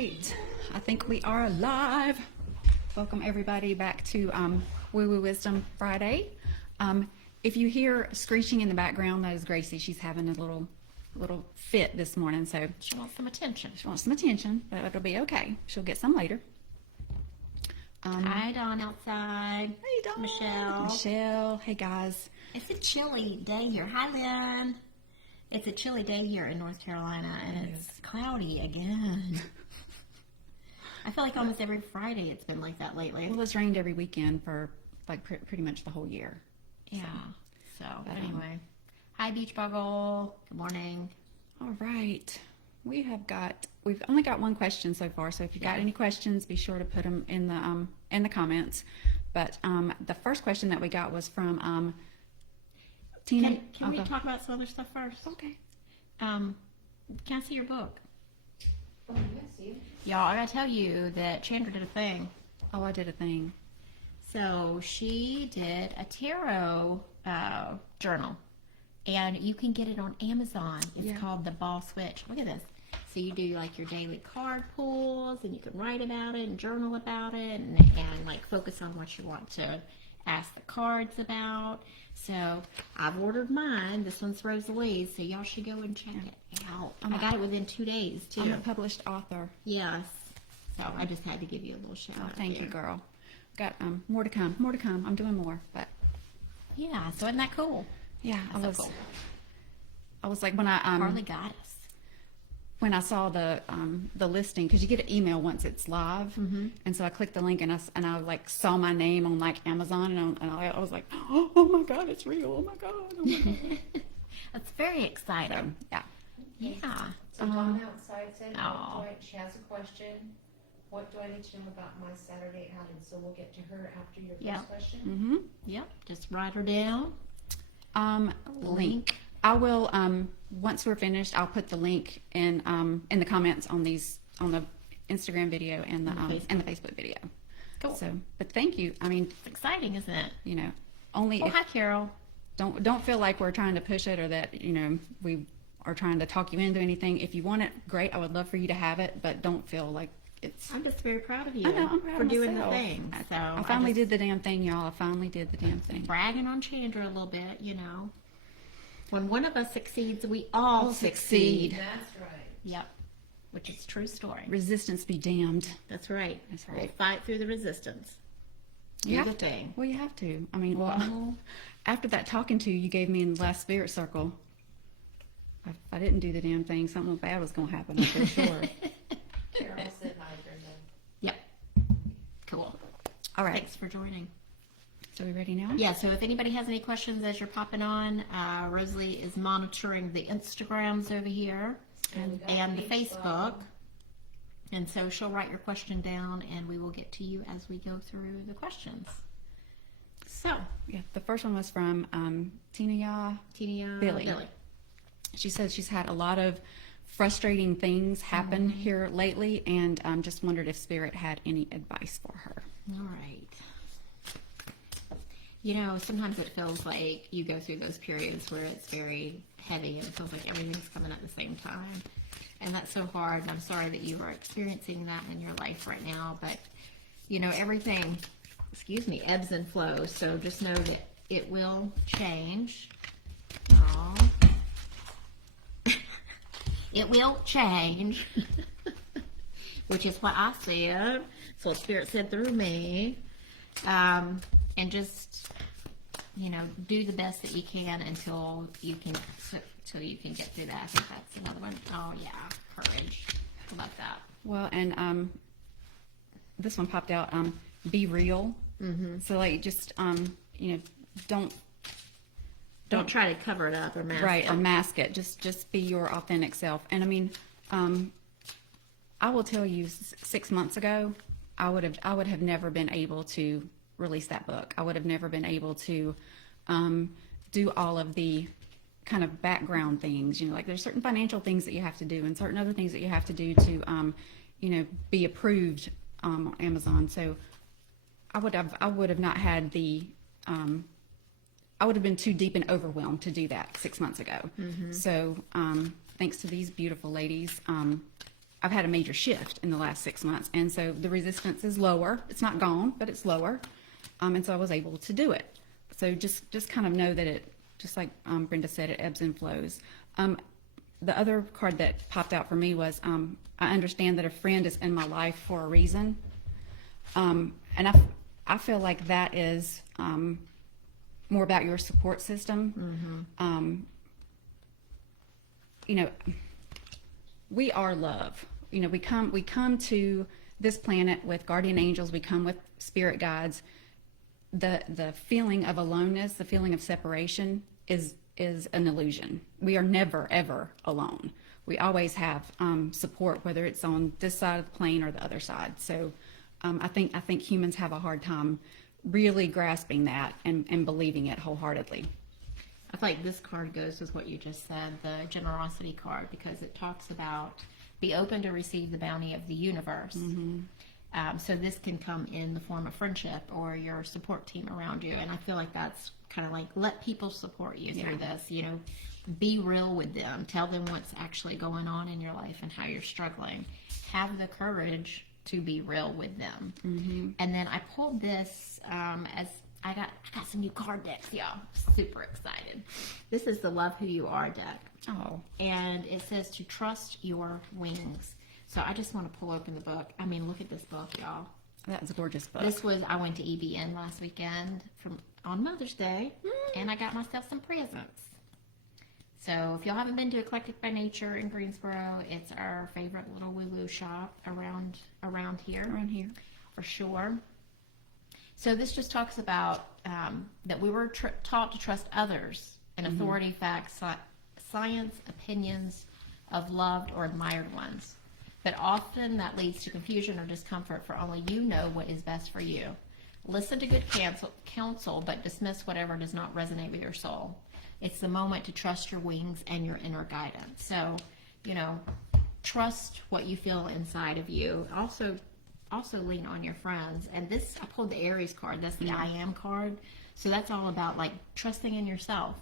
right. I think we are live. Welcome everybody back to Woo Woo Wisdom Friday. If you hear screeching in the background, that is Gracie. She's having a little fit this morning, so she wants some attention. She wants some attention, but it'll be okay. She'll get some later. Hi, Dawn outside. Hey, Dawn. Michelle. Hey, guys. It's a chilly day here. Hi, Lynn. It's a chilly day here in North Carolina, and it's cloudy again. I feel like almost every Friday it's been like that lately. Well, it's rained every weekend for like pretty much the whole year. Yeah. So anyway, hi, Beachboggle. Good morning. All right. We've only got one question so far, so if you've got any questions, be sure to put them in the comments. But the first question that we got was from Tina. Can we talk about some other stuff first? Okay. Can I see your book? Oh, yes, you. Y'all, I gotta tell you that Chandra did a thing. Oh, I did a thing. So she did a tarot journal, and you can get it on Amazon. It's called The Ball Switch. Look at this. So you do like your daily card pulls, and you can write about it and journal about it, and like focus on what you want to ask the cards about. So I've ordered mine. This one's Rosalie's, so y'all should go and check it out. I got it within 2 days too. I'm a published author. Yes. So I just had to give you a little shout out. Thank you, girl. Got more to come. More to come. I'm doing more, but yeah. So isn't that cool? Yeah, That's so cool. I was like when I Harley got us. When I saw the listing, because you get an email once it's live, and so I clicked the link and I like saw my name on like Amazon, and I was like, oh my God, it's real! Oh my God! Oh my God! That's very exciting. So, yeah. So Dawn outside said, Oh. she has a question. What do I need to know about my Saturday outing? So we'll get to her after your first question. Yep. Just write her down. Link. I will once we're finished. I'll put the link in the comments on the Instagram video and the Facebook video. Cool. So, but thank you. I mean, It's exciting, isn't it? you know, only Hi, Carol. don't feel like we're trying to push it or that we are trying to talk you into anything. If you want it, great. I would love for you to have it, but don't feel like it's. I'm just very proud of you. I know, I'm proud for of doing myself. the thing. So I finally did the damn thing, y'all. I finally did the damn thing. bragging on Chandra a little bit, When one of us succeeds, we all succeed. That's right. Yep. Which is a true story. Resistance be damned. That's right. That's right. We'll fight through the resistance. You Do have the thing. Well, you have to. I mean, after that talking to you gave me in the last spirit circle, if I didn't do the damn thing, something bad was going to happen, I'm pretty sure. Carol said hi, Brenda. Yep. Cool. All right. Thanks for joining. So we ready now? Yeah, so if anybody has any questions as you're popping on, Rosalie is monitoring the Instagrams over here and the Facebook. And so she'll write your question down and we will get to you as we go through the questions. So, Yeah. The first one was from Tinayah Billy. She said she's had a lot of frustrating things happen here lately, and just wondered if Spirit had any advice for her. All right. Sometimes it feels like you go through those periods where it's very heavy and it feels like everything's coming at the same time. And that's so hard, and I'm sorry that you are experiencing that in your life right now. But, everything, ebbs and flows. So just know that it will change. Aww. It will change. Which is what I said. It's what Spirit said through me. And just, do the best that you can until you can get through that. I think that's another one. Oh yeah, courage. I love that. Well, and this one popped out. Be real. So like, just Don't try to cover it up or mask it. or mask it. Just be your authentic self. And I mean, I will tell you, 6 months ago, I would have never been able to release that book. I would have never been able to do all of the kind of background things. Like there's certain financial things that you have to do and certain other things that you have to do to, be approved on Amazon. So I would have not had the I would have been too deep and overwhelmed to do that 6 months ago. So thanks to these beautiful ladies, I've had a major shift in the last 6 months. And so the resistance is lower. It's not gone, but it's lower. And so I was able to do it. So just kind of know that it, just like Brenda said, it ebbs and flows. The other card that popped out for me was, I understand that a friend is in my life for a reason. And I feel like that is more about your support system. You know, we are love. You know, we come to this planet with guardian angels. We come with spirit guides. The feeling of aloneness, the feeling of separation is an illusion. We are never ever alone. We always have support, whether it's on this side of the plane or the other side. So I think humans have a hard time really grasping that and believing it wholeheartedly. I feel like this card goes with what you just said, the generosity card, because it talks about be open to receive the bounty of the universe. So this can come in the form of friendship or your support team around you. And I feel like that's kind of like, let people support you through this, you know, be real with them. Tell them what's actually going on in your life and how you're struggling. Have the courage to be real with them. And then I pulled this as I got some new card decks, y'all. Super excited. This is the Love Who You Are deck. Oh. And it says to trust your wings. So I just want to pull open the book. I mean, look at this book, y'all. That's a gorgeous book. I went to EBN last weekend on Mother's Day, and I got myself some presents. So if y'all haven't been to Eclectic by Nature in Greensboro, it's our favorite little woo-woo shop around here. Around here. For sure. So this just talks about that we were taught to trust others and authority, facts, science, opinions of loved or admired ones. But often that leads to confusion or discomfort, for only you know what is best for you. Listen to good counsel, but dismiss whatever does not resonate with your soul. It's the moment to trust your wings and your inner guidance. So, you know, trust what you feel inside of you. Also lean on your friends. And this, I pulled the Aries card. That's the I Am card. So that's all about like trusting in yourself.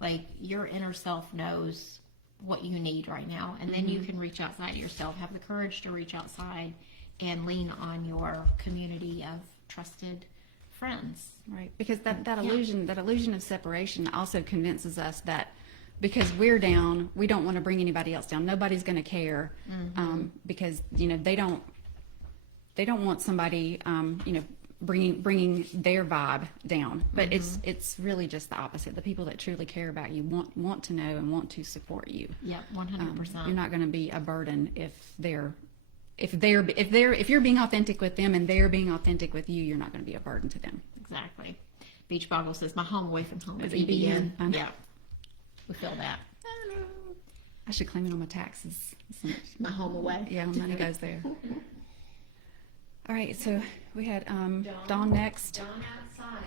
Like your inner self knows what you need right now. And then you can reach outside of yourself. Have the courage to reach outside and lean on your community of trusted friends. Right. Because that illusion of separation also convinces us that because we're down, we don't want to bring anybody else down. Nobody's going to care because, you know, they don't want somebody, you know, bringing their vibe down. But it's really just the opposite. The people that truly care about you want to know and want to support you. Yep, 100%. You're not going to be a burden if you're being authentic with them and they're being authentic with you. You're not going to be a burden to them. Exactly. Beachboggle says my home away from home is It's EBN. EBN. Yeah, we feel that. I should claim it on my taxes. My home away. Yeah, money goes there. All right, so we had Dawn next. Dawn outside.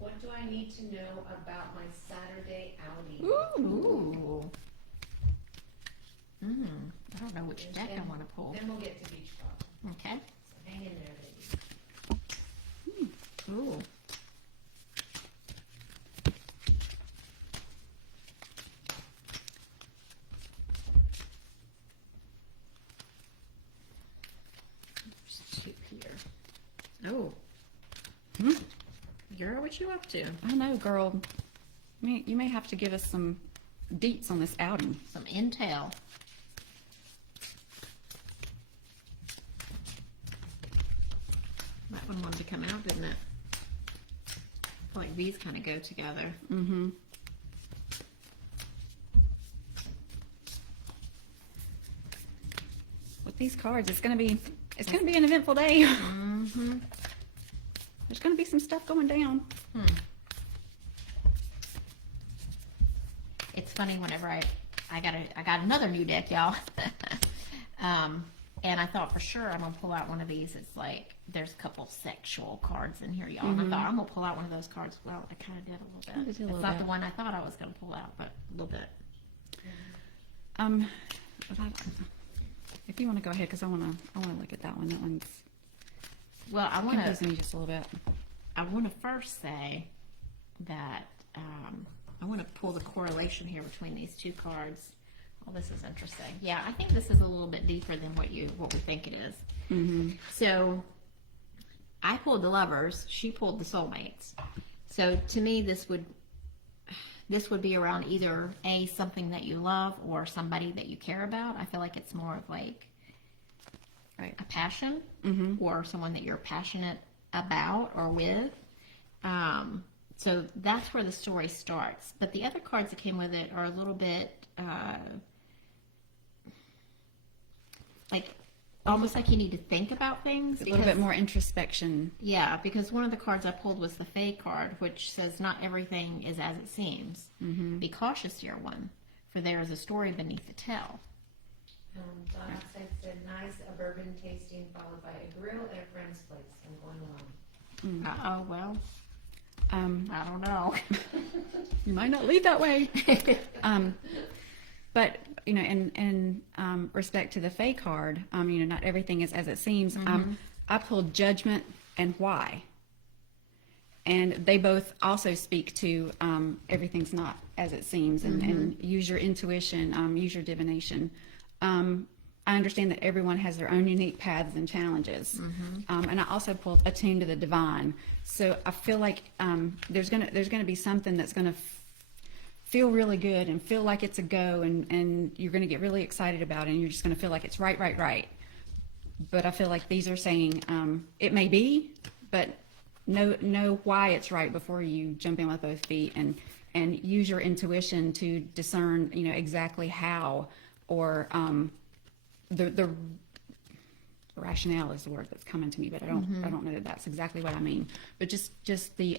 What do I need to know about my Saturday outing? Ooh. I don't know which deck I want to pull. Then we'll get to Beachboggle. Okay. So hang in there, ladies. Ooh. There's two here. Oh. Girl, what you up to? I know, girl. You may have to give us some deets on this outing. Some intel. That one wanted to come out, didn't it? I feel like these kind of go together. Mm-hmm. With these cards, it's gonna be an eventful day. Mm-hmm. There's gonna be some stuff going down. It's funny whenever I got another new deck, y'all. And I thought for sure I'm gonna pull out one of these. It's like there's a couple sexual cards in here, y'all. And I thought I'm gonna pull out one of those cards. Well, I kind of did a little bit. It's not the one I thought I was gonna pull out, but a little bit. If you want to go ahead, because I want to look at that one. That one's Well, I want confusing to. me just a little bit. I want to first say that I want to pull the correlation here between these two cards. Well, this is interesting. Yeah, I think this is a little bit deeper than what we think it is. So I pulled the lovers, she pulled the soulmates. So to me, this would be around either something that you love or somebody that you care about. I feel like it's more of like a passion or someone that you're passionate about or with. So that's where the story starts. But the other cards that came with it are a little bit like almost like you need to think about things. A little bit more introspection. Yeah, because one of the cards I pulled was the Fae card, which says not everything is as it seems. Be cautious, dear one, for there is a story beneath the tell. Dioxide said, nice, a bourbon tasting followed by a grill at a friend's place. I'm going along. Uh-oh, well, I don't know. You might not lead that way. But, you know, in respect to the Fae card, you know, not everything is as it seems. I pulled judgment and why. And they both also speak to everything's not as it seems, and use your intuition, use your divination. I understand that everyone has their own unique paths and challenges. And I also pulled attuned to the divine. So I feel like there's gonna be something that's gonna feel really good and feel like it's a go, and you're gonna get really excited about it, and you're just gonna feel like it's right. But I feel like these are saying it may be, but know why it's right before you jump in with both feet, and use your intuition to discern, you know, exactly how, or the rationale is the word that's coming to me, but I don't know that that's exactly what I mean. But just the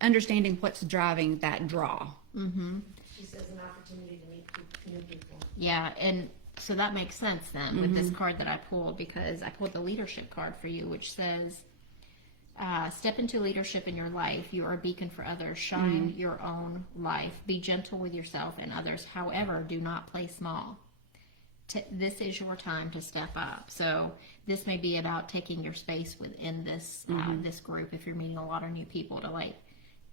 understanding what's driving that draw. She says an opportunity to meet new people. Yeah, and so that makes sense then with this card that I pulled, because I pulled the leadership card for you, which says, step into leadership in your life. You are a beacon for others. Shine your own life. Be gentle with yourself and others. However, do not play small. This is your time to step up. So this may be about taking your space within this this group. If you're meeting a lot of new people, to like,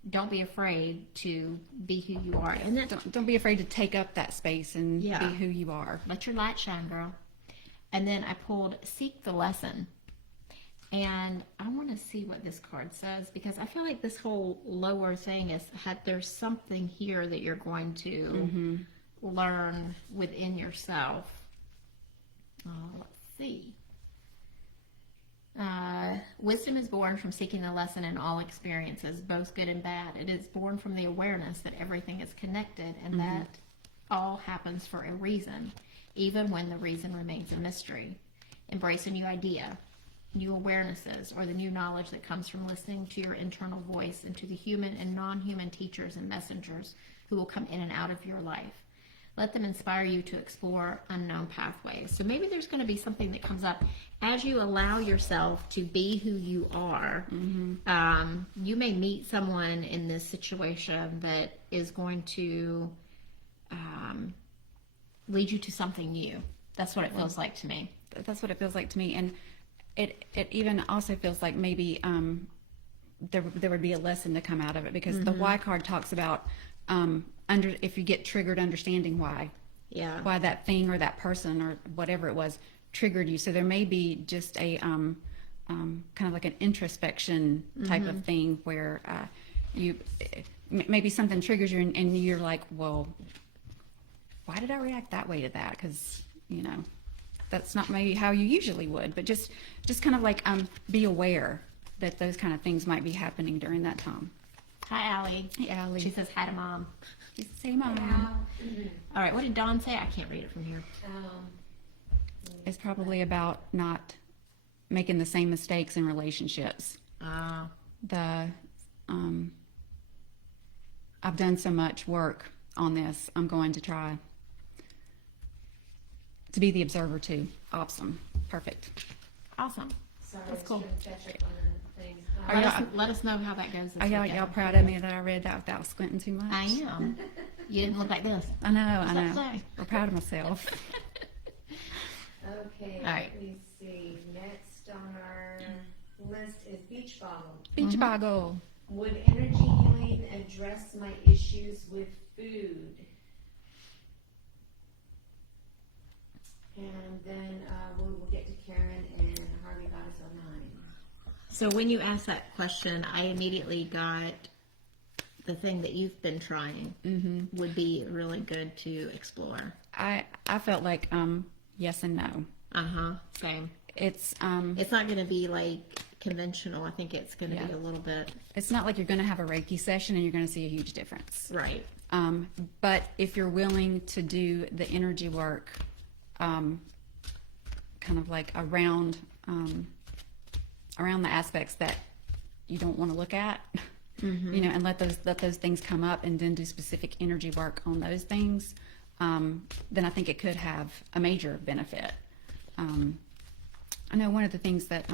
don't be afraid to be who you are, and then Don't be afraid to take up that space and be who you are. let your light shine, girl. And then I pulled seek the lesson. And I want to see what this card says, because I feel like this whole lower thing is there's something here that you're going to learn within yourself. Let's see. Wisdom is born from seeking the lesson in all experiences, both good and bad. It is born from the awareness that everything is connected, and that all happens for a reason, even when the reason remains a mystery. Embrace a new idea, new awarenesses, or the new knowledge that comes from listening to your internal voice and to the human and non-human teachers and messengers who will come in and out of your life. Let them inspire you to explore unknown pathways. So maybe there's going to be something that comes up as you allow yourself to be who you are. You may meet someone in this situation that is going to lead you to something new. That's what it feels like to me. That's what it feels like to me. And it even also feels like maybe there would be a lesson to come out of it, because the Y card talks about if you get triggered, understanding why that thing or that person or whatever it was triggered you. So there may be just a kind of like an introspection type of thing where maybe something triggers you, and you're like, well, why did I react that way to that? Because, you know, that's not maybe how you usually would. But just kind of like be aware that those kind of things might be happening during that time. Hi, Allie. Hey, Allie. She says hi to Mom. Say Mom. All right, what did Dawn say? I can't read it from here. It's probably about not making the same mistakes in relationships. I've done so much work on this. I'm going to try to be the observer too. Awesome. Perfect. Awesome. Sorry, That's I was cool. trying to catch up on things. Let us know how that goes. This Are weekend. y'all proud of me that I read that without squinting too much? I am. You didn't look like this. I know. What's that say? We're proud of myself. Okay, All right. let me see. Next on our list is Beachboggle. Beachboggle. Would energy healing address my issues with food? And then we will get to Karin and Harvey got us 09. So when you asked that question, I immediately got the thing that you've been trying would be really good to explore. I felt like yes and no. Same. It's not going to be like conventional. I think it's going to be a little bit. It's not like you're going to have a Reiki session and you're going to see a huge difference. Right. But if you're willing to do the energy work, kind of like around the aspects that you don't want to look at, you know, and let those things come up, and then do specific energy work on those things, then I think it could have a major benefit. I know one of the things that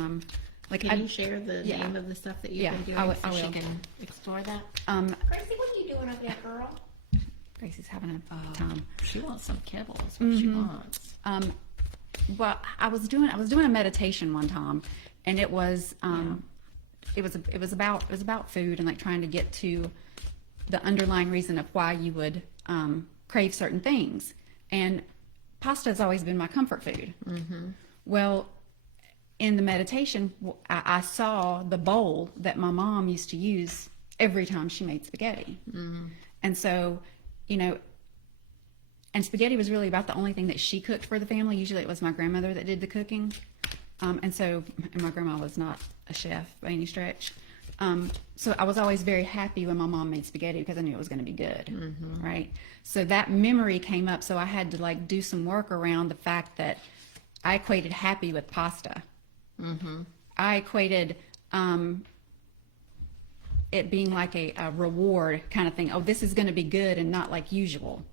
like Can you share the name of the stuff that you've been doing I so will. she can explore that? Gracie, what are you doing up there, girl? Gracie's having a time. She wants some kibble. Is what she wants. Well, I was doing a meditation one time, and it was about food and like trying to get to the underlying reason of why you would crave certain things. And pasta has always been my comfort food. Well, in the meditation, I saw the bowl that my mom used to use every time she made spaghetti. And so, you know, and spaghetti was really about the only thing that she cooked for the family. Usually it was my grandmother that did the cooking. And my grandma was not a chef by any stretch. So I was always very happy when my mom made spaghetti because I knew it was going to be good, right? So that memory came up. So I had to like do some work around the fact that I equated happy with pasta. I equated it being like a reward kind of thing. Oh, this is going to be good and not like usual.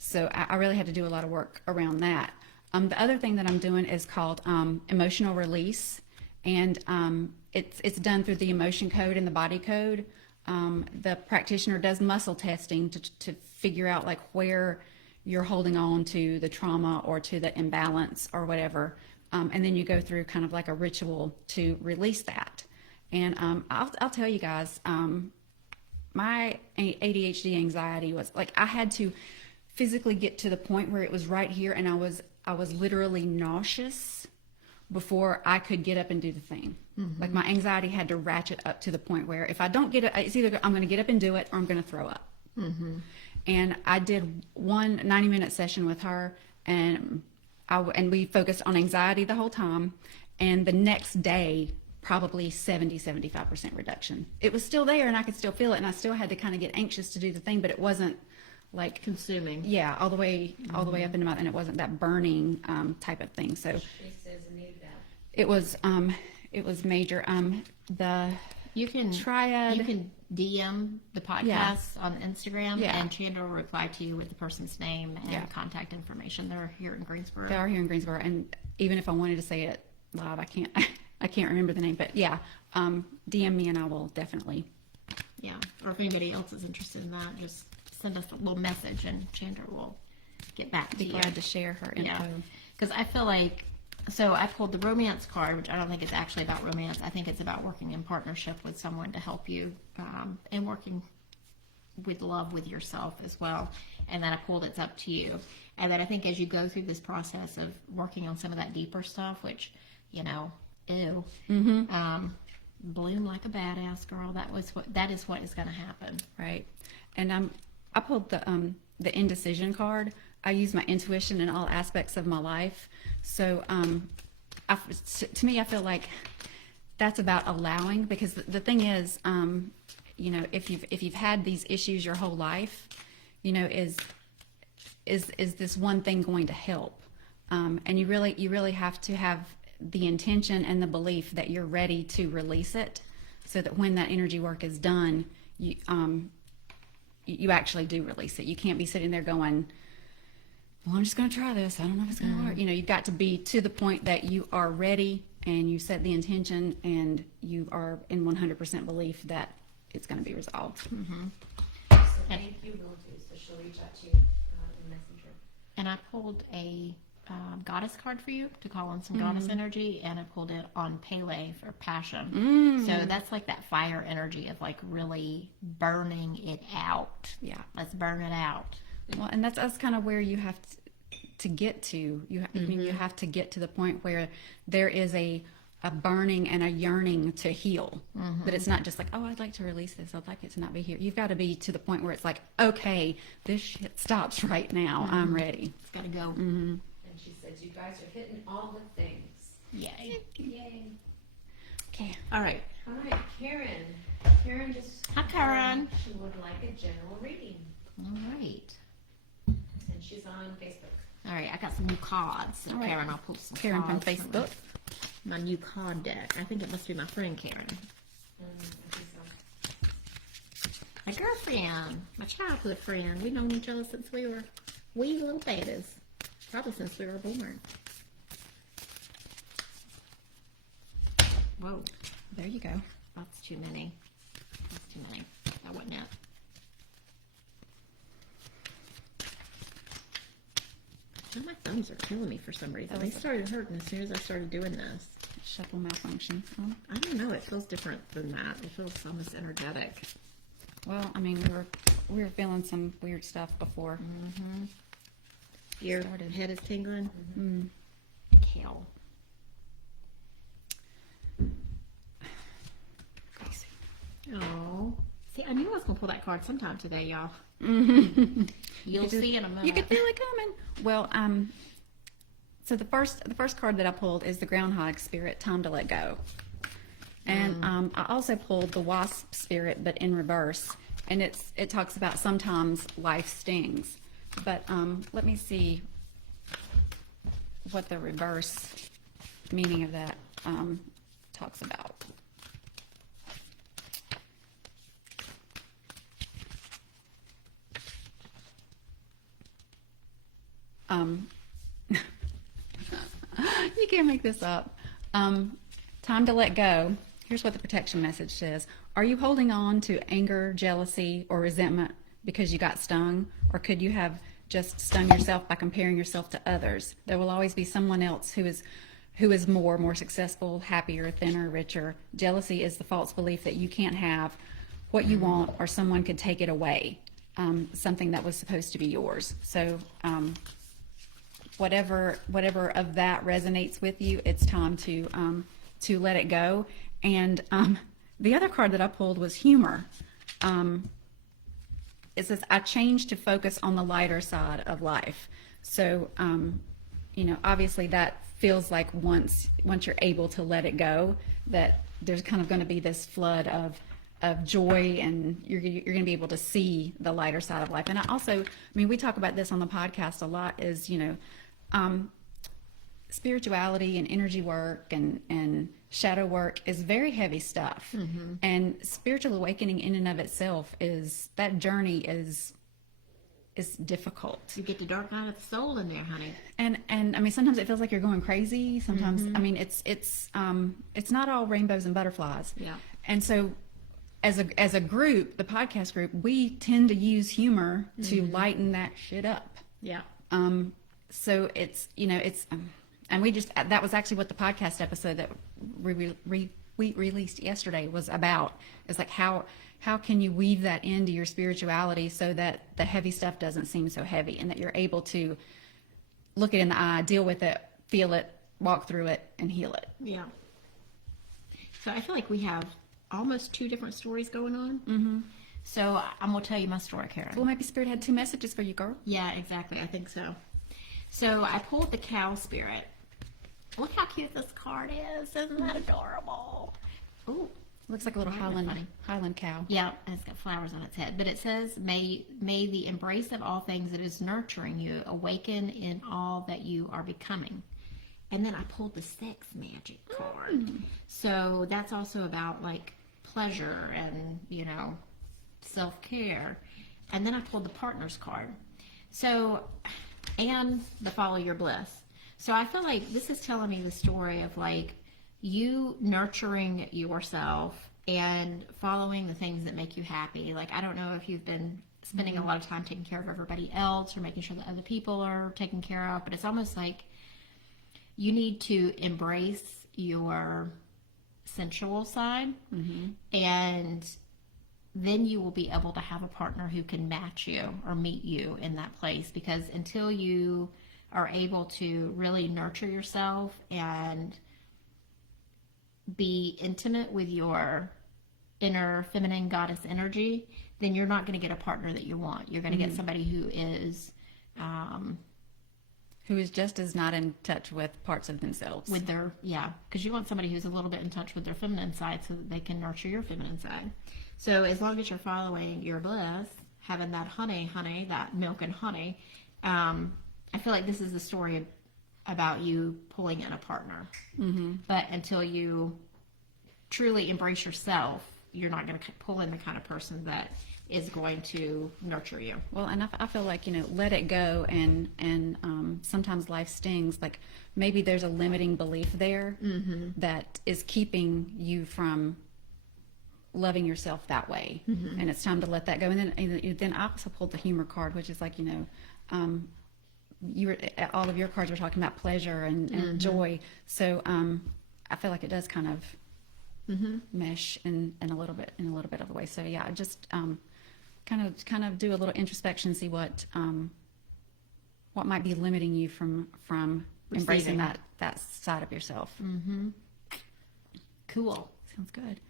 So I really had to do a lot of work around that. The other thing that I'm doing is called emotional release, and it's done through the emotion code and the body code. The practitioner does muscle testing to figure out like where you're holding on to the trauma or to the imbalance or whatever. And then you go through kind of like a ritual to release that. And I'll tell you guys, my ADHD anxiety was like I had to physically get to the point where it was right here, and I was literally nauseous before I could get up and do the thing. Like my anxiety had to ratchet up to the point where if I don't get it, it's either I'm going to get up and do it or I'm going to throw up. And I did one 90-minute session with her, and we focused on anxiety the whole time. And the next day, probably 70-75% reduction. It was still there and I could still feel it, and I still had to kind of get anxious to do the thing, but it wasn't like Consuming. Yeah, all the way up into my, and it wasn't that burning type of thing. So She says I need that. it was major. You can Triad. You can DM the podcast on Instagram, Yeah. and Chandra will reply to you with the person's name and contact information. They're here in Greensboro. They are here in Greensboro, and even if I wanted to say it live, I can't. I can't remember the name, but yeah, DM me and I will definitely. Yeah, or if anybody else is interested in that, just send us a little message, and Chandra will get back to Be you. glad to share her info. Yeah, because I feel like, so I pulled the romance card, which I don't think it's actually about romance. I think it's about working in partnership with someone to help you, and working with love with yourself as well. And then I pulled It's Up to You. And then I think as you go through this process of working on some of that deeper stuff, which, you know, ew, bloom like a badass girl. That is what is going to happen. Right. And I pulled the indecision card. I use my intuition in all aspects of my life. So to me, I feel like that's about allowing, because the thing is, you know, if you've had these issues your whole life, you know, is this one thing going to help? And you really have to have the intention and the belief that you're ready to release it, so that when that energy work is done, you actually do release it. You can't be sitting there going, well, I'm just going to try this. I don't know if it's going to work. You know, you've got to be to the point that you are ready and you set the intention and you are in 100% belief that it's going to be resolved. So thank you, will do. So she'll reach out to you in Messenger. And I pulled a goddess card for you to call on some goddess energy, and I pulled it on Pele for passion. So that's like that fire energy of like really burning it out. Yeah. Let's burn it out. Well, and that's kind of where you have to get to. I mean, you have to get to the point where there is a burning and a yearning to heal. That it's not just like, oh, I'd like to release this. I'd like it to not be here. You've got to be to the point where it's like, okay, this shit stops right now. I'm ready. It's got to go. And she said, you guys are hitting all the things. Yay. Yay. Okay. All right. All right, Karin. Karin just... Hi, Karin. She would like a general reading. All right. And she's on Facebook. All right. I got some new cards. So All right. Karin, I'll pull some Karin from cards Facebook. my new card deck. I think it must be my friend Karin. I think so. My girlfriend. My childhood friend. We've known each other since we were wee little babies. Probably since we were born. Whoa. There you go. That's too many. That's too many. That wasn't it. Oh, my thumbs are killing me for some reason. They started hurting as soon as I started doing this. Shuffle malfunction. Oh. I don't know. It feels different than that. It feels almost energetic. Well, I mean, we were feeling some weird stuff before. Your Started. head is tingling. Kale. Crazy. Oh. See, I knew I was going to pull that card sometime today, y'all. You'll see in a minute. You could feel it coming. Well, so the first card that I pulled is the Groundhog Spirit, Time to Let Go. And I also pulled the Wasp Spirit, but in reverse. And it talks about sometimes life stings. But let me see what the reverse meaning of that talks about. You can't make this up. Time to let go. Here's what the protection message says. Are you holding on to anger, jealousy, or resentment because you got stung? Or could you have just stung yourself by comparing yourself to others? There will always be someone else who is more successful, happier, thinner, richer. Jealousy is the false belief that you can't have what you want or someone could take it away, something that was supposed to be yours. So whatever of that resonates with you, it's time to let it go. And the other card that I pulled was humor. It says, I changed to focus on the lighter side of life. So, obviously that feels like once you're able to let it go, that there's kind of going to be this flood of joy, and you're going to be able to see the lighter side of life. And I also, we talk about this on the podcast a lot, is, spirituality and energy work and shadow work is very heavy stuff. And spiritual awakening in and of itself that journey is difficult. You get the dark night of the soul in there, honey. And sometimes it feels like you're going crazy. Sometimes it's not all rainbows and butterflies. Yeah. And so as a group, the podcast group, we tend to use humor to lighten that shit up. Yeah. So it's and we just, that was actually what the podcast episode that we released yesterday was about. It's like, how can you weave that into your spirituality so that the heavy stuff doesn't seem so heavy, and that you're able to look it in the eye, deal with it, feel it, walk through it, and heal it. Yeah. So I feel like we have almost two different stories going on. So I'm going to tell you my story, Karin. Well, maybe Spirit had two messages for you, girl. Yeah, exactly. I think so. So I pulled the cow spirit. Look how cute this card is. Isn't that adorable? Ooh. Looks like a little Highland cow. Yeah, and it's got flowers on its head. But it says, may the embrace of all things that is nurturing you awaken in all that you are becoming. And then I pulled the sex magic card. So that's also about like pleasure and, self-care. And then I pulled the partners card. So, and the follow your bliss. So I feel like this is telling me the story of like you nurturing yourself and following the things that make you happy. Like, I don't know if you've been spending a lot of time taking care of everybody else or making sure that other people are taken care of, but it's almost like you need to embrace your sensual side, and then you will be able to have a partner who can match you or meet you in that place. Because until you are able to really nurture yourself and be intimate with your inner feminine goddess energy, then you're not going to get a partner that you want. You're going to get somebody who is just as not in touch with parts of themselves. with their, because you want somebody who's a little bit in touch with their feminine side so that they can nurture your feminine side. So as long as you're following your bliss, having that honey, that milk and honey, I feel like this is the story about you pulling in a partner. But until you truly embrace yourself, you're not going to pull in the kind of person that is going to nurture you. Well, and I feel like, let it go, and sometimes life stings. Like maybe there's a limiting belief there that is keeping you from loving yourself that way, and it's time to let that go. And then I also pulled the humor card, which is like, you were, all of your cards were talking about pleasure and joy. So I feel like it does kind of mesh in a little bit of a way. So yeah, just kind of do a little introspection, see what might be limiting you from embracing that side of yourself. Cool. Sounds good.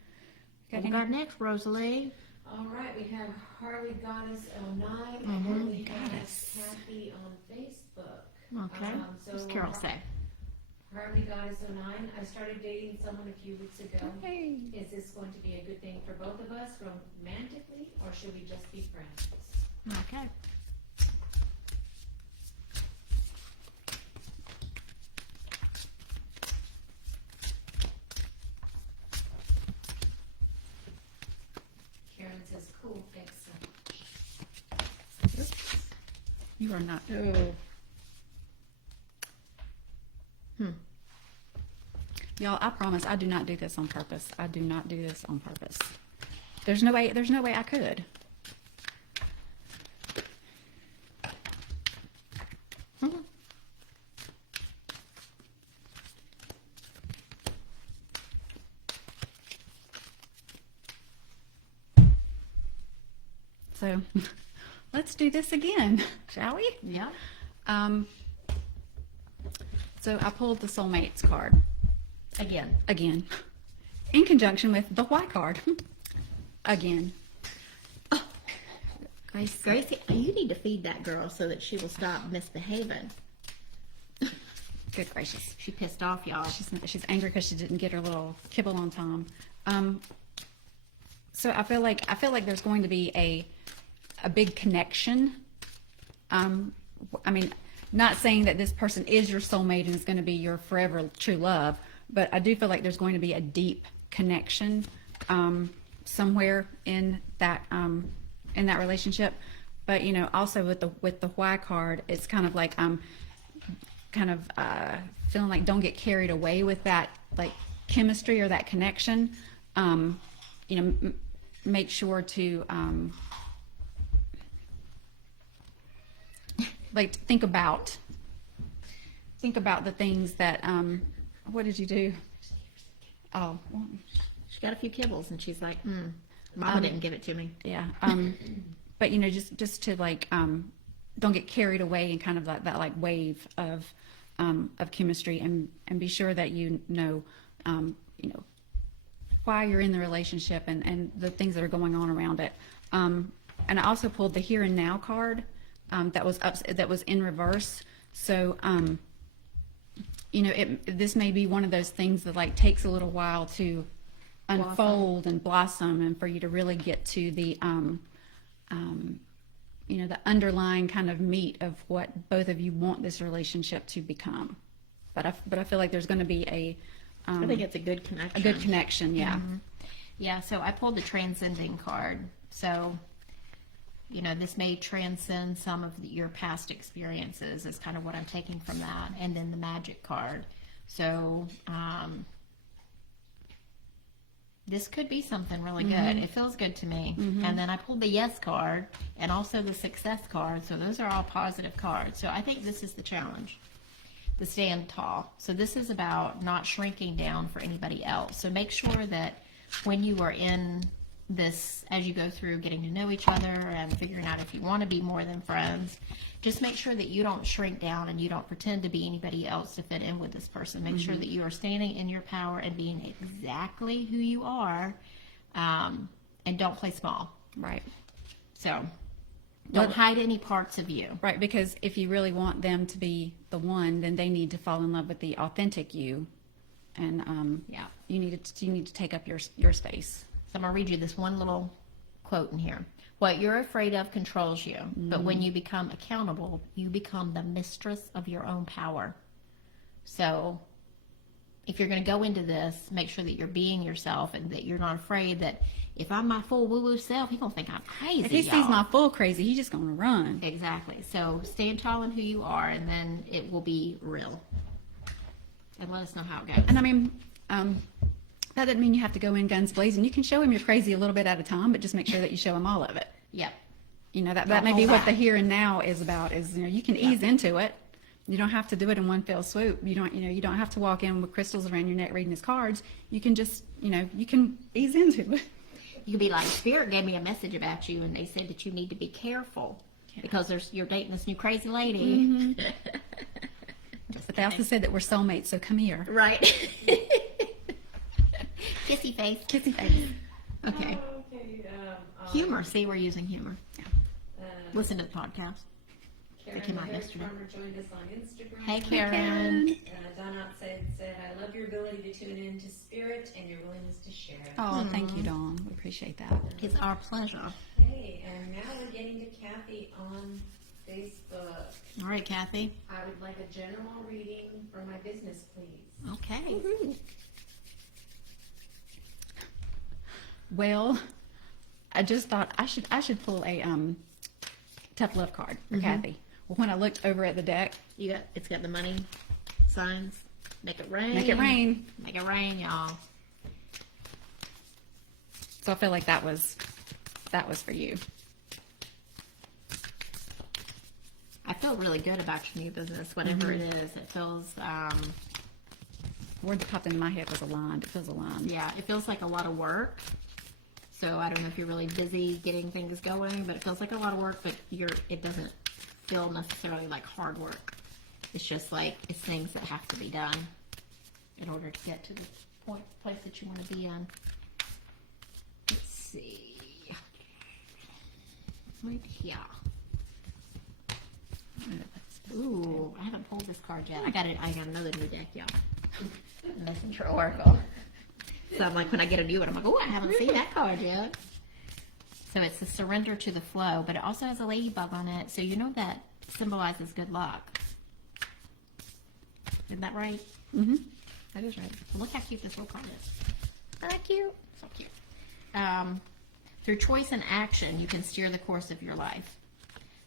What we got next, Rosalie? All right, we have Harley Goddess 09, and then we have Kathy on Facebook. Okay. So What's Carol say? Harley Goddess 09, I started dating someone a few weeks ago. Hey. Is this going to be a good thing for both of us romantically, or should we just be friends? Okay. Karen says, cool, thanks so much. You are not. Y'all, I promise I do not do this on purpose. I do not do this on purpose. There's no way I could. So let's do this again, shall we? Yeah. So I pulled the Soulmates card Again. in conjunction with the Why card again. Gracie, you need to feed that girl so that she will stop misbehaving. Good gracious. She pissed off, y'all. She's angry because she didn't get her little kibble on time. So I feel like there's going to be a big connection. I mean, not saying that this person is your soulmate and is going to be your forever true love, but I do feel like there's going to be a deep connection somewhere in that relationship. But also with the Why card, it's kind of like feeling like don't get carried away with that like chemistry or that connection. Make sure to like think about the things that what did you do? Oh, well, She got a few kibbles and she's like, Mama didn't give it to me. yeah. But just to like don't get carried away in kind of like that like wave of chemistry, and be sure that why you're in the relationship and the things that are going on around it. And I also pulled the Here and Now card that was in reverse. So this may be one of those things that like takes a little while to unfold and blossom, and for you to really get to the the underlying kind of meat of what both of you want this relationship to become. But I feel like there's going to be I think it's a good connection. a good connection. Yeah. Mm-hmm. Yeah, so I pulled the Transcending card. So, this may transcend some of your past experiences is kind of what I'm taking from that. And then the Magic card. So, this could be something really good. It feels good to me. And then I pulled the Yes card and also the Success card. So those are all positive cards. So I think this is the challenge. The Stand Tall. So this is about not shrinking down for anybody else. So make sure that when you are in this, as you go through getting to know each other and figuring out if you want to be more than friends, just make sure that you don't shrink down and you don't pretend to be anybody else to fit in with this person. Make sure that you are standing in your power and being exactly who you are, and don't play small. Right. So don't hide any parts of you. Right, because if you really want them to be the one, then they need to fall in love with the authentic you, and Yeah. you need to take up your space. So I'm going to read you this one little quote in here. What you're afraid of controls you, but when you become accountable, you become the mistress of your own power. So if you're going to go into this, make sure that you're being yourself and that you're not afraid that if I'm my full woo-woo self, he's going to think I'm crazy, If he y'all. sees my full crazy, he's just going to run. Exactly. So stand tall in who you are, and then it will be real. And let us know how it goes. And I mean, that doesn't mean you have to go in guns blazing. You can show him you're crazy a little bit at a time, but just make sure that you show him all of it. Yep. You know, that Don't may be hold what the back. here and now is about, is, you know, you can ease into it. You don't have to do it in one fell swoop. You don't have to walk in with crystals around your neck reading his cards. You can just, you can ease into it. You could be like, Spirit gave me a message about you, and they said that you need to be careful because you're dating this new crazy lady. But they also said that we're soulmates, so come here. Right. Kissy face. Kissy face. Okay. Okay, Humor. See, we're using humor. uh, Listen to the podcast. Karen came out the Hair yesterday. Farmer joined us on Instagram. Hey, Karen. Don outside said, I love your ability to tune in to spirit and your willingness to share. Oh, thank you, Dawn. We appreciate that. It's our pleasure. Hey, and now we're getting to Kathy on Facebook. All right, Kathy. I would like a general reading for my business, please. Okay. Well, I just thought I should pull a tough love card for Kathy. Well, when I looked over at the deck, It's got the money signs. Make it rain. make it rain. Make it rain, y'all. So I feel like that was for you. I feel really good about your new business, whatever it is. It feels, Word that popped into my head was aligned. It feels aligned. yeah, it feels like a lot of work. So I don't know if you're really busy getting things going, but it feels like a lot of work, but it doesn't feel necessarily like hard work. It's just like, it's things that have to be done in order to get to the place that you want to be in. Let's see. Right here. Ooh, I haven't pulled this card yet. I got another new deck, y'all. Messenger Oracle. So I'm like, when I get a new one, I'm like, oh, I haven't seen that card yet. So it's the surrender to the flow, but it also has a ladybug on it. So you know that symbolizes good luck. Isn't that right? Mm-hmm. That is right. Look how cute this little card is. Isn't that cute? So cute. Through choice and action, you can steer the course of your life.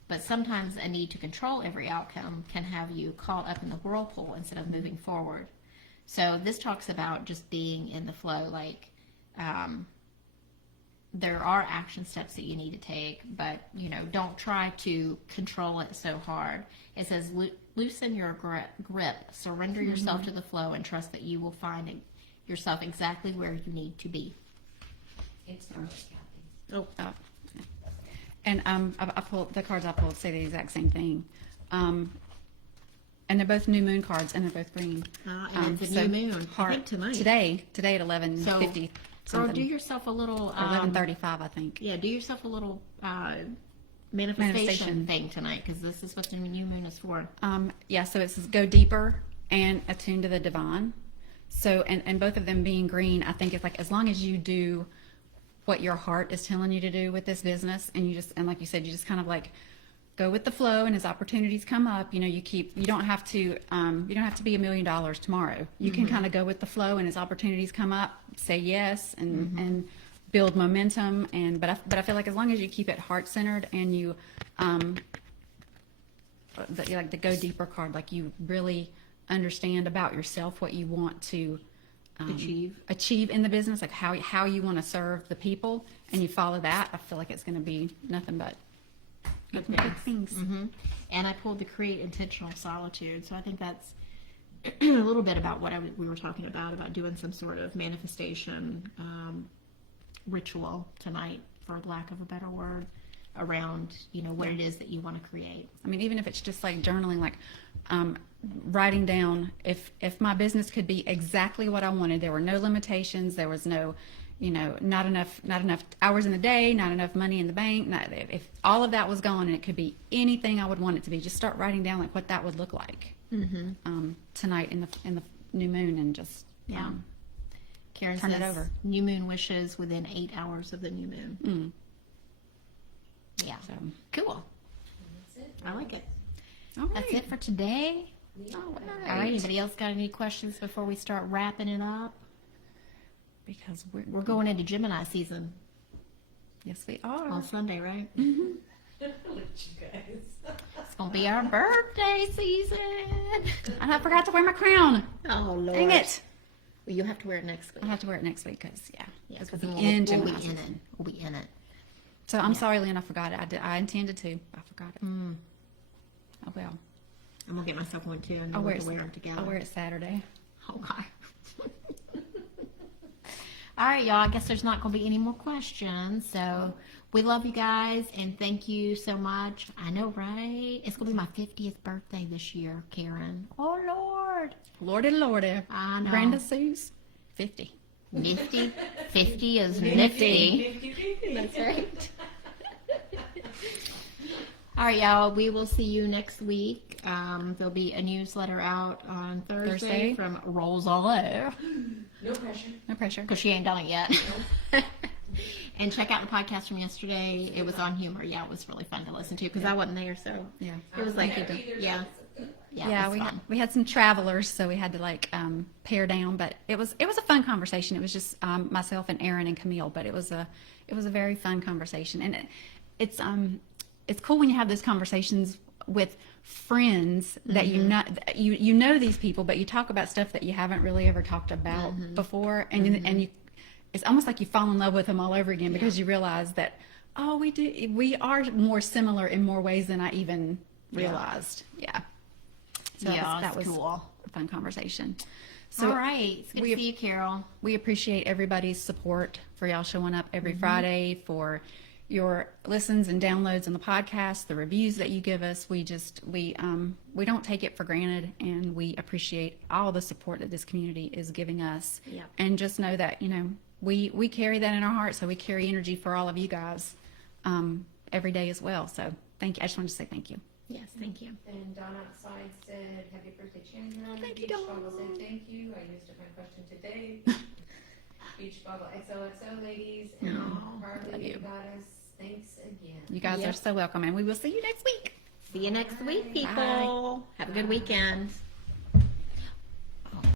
But sometimes a need to control every outcome can have you caught up in the whirlpool instead of moving forward. So this talks about just being in the flow. Like, there are action steps that you need to take, but, don't try to control it so hard. It says, loosen your grip, surrender yourself to the flow, and trust that you will find yourself exactly where you need to be. It's not Kathy. Oh, And I pulled the cards I pulled say the exact same thing, and they're both new moon cards, and they're both green. and it's a new moon. I think tonight. Today at 11:50. Girl, do yourself a little 11:35, I think. Yeah, do yourself a little manifestation thing tonight, because this is what the new moon is for. So it says go deeper and attune to the divine. So and both of them being green, I think it's like, as long as you do what your heart is telling you to do with this business, and like you said, you just kind of like go with the flow, and as opportunities come up, you don't have to be $1 million tomorrow. You can kind of go with the flow, and as opportunities come up, say yes and build momentum. But I feel like as long as you keep it heart centered, and you like the go deeper card, like you really understand about yourself what you want to achieve in the business, like how you want to serve the people, and you follow that, I feel like it's going to be nothing but good things. And I pulled the create intentional solitude. So I think that's a little bit about what we were talking about doing some sort of manifestation ritual tonight, for lack of a better word, around, what it is that you want to create. I mean, even if it's just like journaling, like writing down if my business could be exactly what I wanted, there were no limitations, there was no, not enough hours in the day, not enough money in the bank. If all of that was gone and it could be anything I would want it to be, just start writing down like what that would look like tonight in the new moon, and just Karin turn says, it over. New moon wishes within 8 hours of the new moon. Yeah. So Cool. That's it. I like it. all That's right. it for today. All All right. Anybody else got any questions before we start wrapping it up? Because We're going into Gemini season yes, we are. on Sunday, right? Look at you guys. It's going to be our birthday season. And I forgot to wear my crown. Oh, Lord. Dang it! Well, you'll have to wear it next week. I'll have to wear it next week because Yeah, because because we'll we'll, be in we'll Gemini be in it. season. We'll be in it. So I'm sorry, Lynn, I forgot it. I intended to. I forgot it. Oh well. I'm going to get myself one, too, and I'll we'll wear it. wear them together. I'll wear it Saturday. Okay. All right, y'all. I guess there's not going to be any more questions. So we love you guys, and thank you so much. I know, right? It's going to be my 50th birthday this year, Karin. Oh, Lord. Lordy, lordy. I know. Brenda Sue's 50. Nifty. 50 is nifty. 50-50. That's right. All right, y'all. We will see you next week. There'll be a newsletter out on Thursday. From Rosalie. No pressure. No pressure. Because she ain't done it yet. And check out the podcast from yesterday. It was on humor. Yeah, it was really fun to listen to because I wasn't there, so Yeah. it was like, Either, yeah, Yeah, it was fun. we had some travelers, so we had to like pare down. But it was a fun conversation. It was just myself and Aaron and Camille, but it was a very fun conversation, and it's cool when you have those conversations with friends that you know these people, but you talk about stuff that you haven't really ever talked about before, and you it's almost like you fall in love with them all over again because you realize that we are more similar in more ways than I even realized. Yeah. So that was cool. a fun conversation. So All right. It's good to see you, Carol. we appreciate everybody's support for y'all showing up every Friday, for your listens and downloads on the podcast, the reviews that you give us. We don't take it for granted, and we appreciate all the support that this community is giving us. Yep. And just know that, we carry that in our hearts, so we carry energy for all of you guys every day as well. So thank you. I just wanted to say thank you. Yes, thank you. And Dawn outside said, "Happy birthday, Chandra." Thank you, Beachboggle Dawn. said, "Thank you. I used up my question today." Beachboggle XOXO ladies and love Harley you. Goddess. Thanks again. You guys Yep. are so welcome, and we will see you next week. See you next week, people. Bye. Have a good weekend.